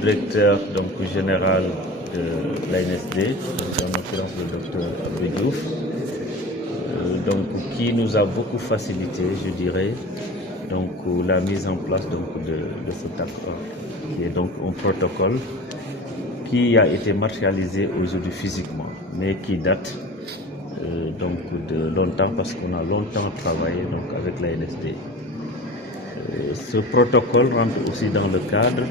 directeur général de l'ANSD, en l'occurrence le docteur Abdou Diouf, qui nous a beaucoup facilité, je dirais, la mise en place de cet accord, qui est donc un protocole qui a été matérialisé aujourd'hui physiquement, mais qui date de longtemps parce qu'on a longtemps travaillé avec l'ANSD. Ce protocole rentre aussi dans le cadre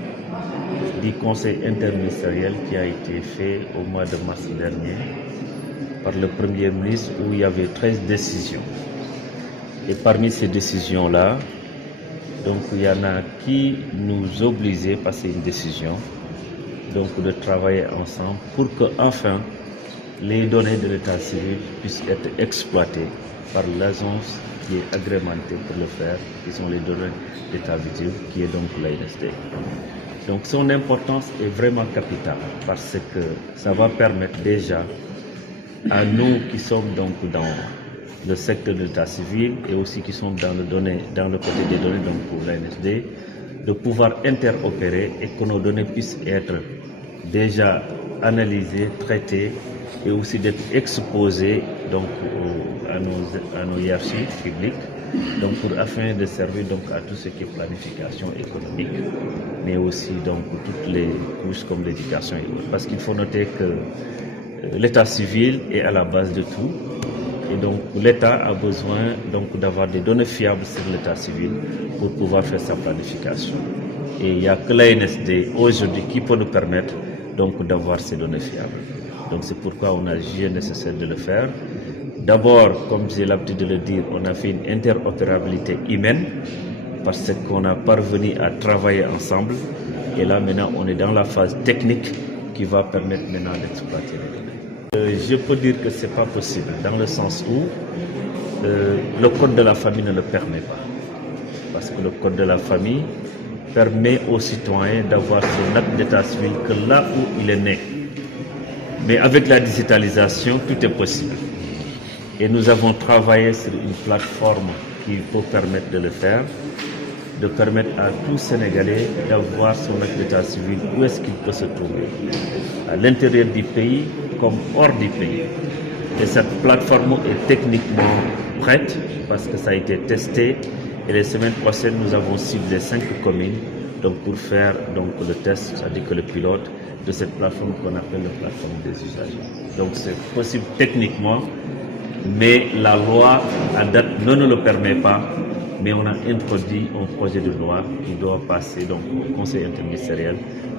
du conseil interministériel qui a été fait au mois de mars dernier par le Premier ministre, où il y avait 13 décisions. Et parmi ces décisions-là, il y en a qui nous obligeaient, par une décision, de travailler ensemble pour que enfin les données de l'état civil puissent être exploitées par l'agence qui est agrémentée pour le faire, qui sont les données d'état civil, qui est donc l'ANSD. Donc son importance est vraiment capitale parce que ça va permettre déjà à nous qui sommes dans le secteur de l'état civil et aussi qui sont dans le côté des données pour l'ANSD, de pouvoir interopérer et que nos données puissent être déjà analysées, traitées et aussi d'être exposées à nos hiérarchies publiques, afin de servir à tout ce qui est planification économique, mais aussi toutes les couches comme l'éducation et autres. Parce qu'il faut noter que l'état civil est à la base de tout. Et l'État a besoin d'avoir des données fiables sur l'état civil pour pouvoir faire sa planification. Et il n'y a que l'ANSD aujourd'hui qui peut nous permettre d'avoir ces données fiables. Donc c'est pourquoi on a jugé nécessaire de le faire. D'abord, comme j'ai l'habitude de le dire, on a fait une interopérabilité humaine parce qu'on a parvenu à travailler ensemble. Et là maintenant, on est dans la phase technique qui va permettre maintenant d'exploiter les données. Je peux dire que ce n'est pas possible, dans le sens où le code de la famille ne le permet pas. Parce que le code de la famille permet aux citoyens d'avoir son acte d'état civil que là où il est né. Mais avec la digitalisation, tout est possible. Et nous avons travaillé sur une plateforme qui peut permettre de le faire, de permettre à tout Sénégalais d'avoir son acte d'état civil où est-ce qu'il peut se trouver, à l'intérieur du pays comme hors du pays. Et cette plateforme est techniquement prête parce que ça a été testé et les semaines prochaines nous avons ciblé 5 communes pour faire le test, c'est-à-dire que le pilote de cette plateforme qu'on appelle la plateforme des usagers. Donc c'est possible techniquement, mais la loi à date ne nous le permet pas. Mais on a introduit un projet de loi qui doit passer au Conseil interministériel,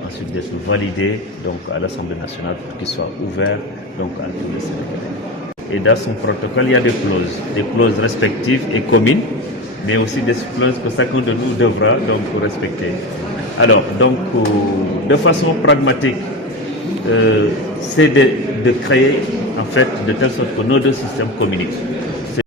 ensuite d'être validé à l'Assemblée nationale pour qu'il soit ouvert à tous les Sénégalais. Et dans son protocole, il y a des clauses respectives et communes, mais aussi des clauses que chacun de nous devra respecter. Alors, de façon pragmatique, c'est de créer en fait de telle sorte que nos deux systèmes communiquent.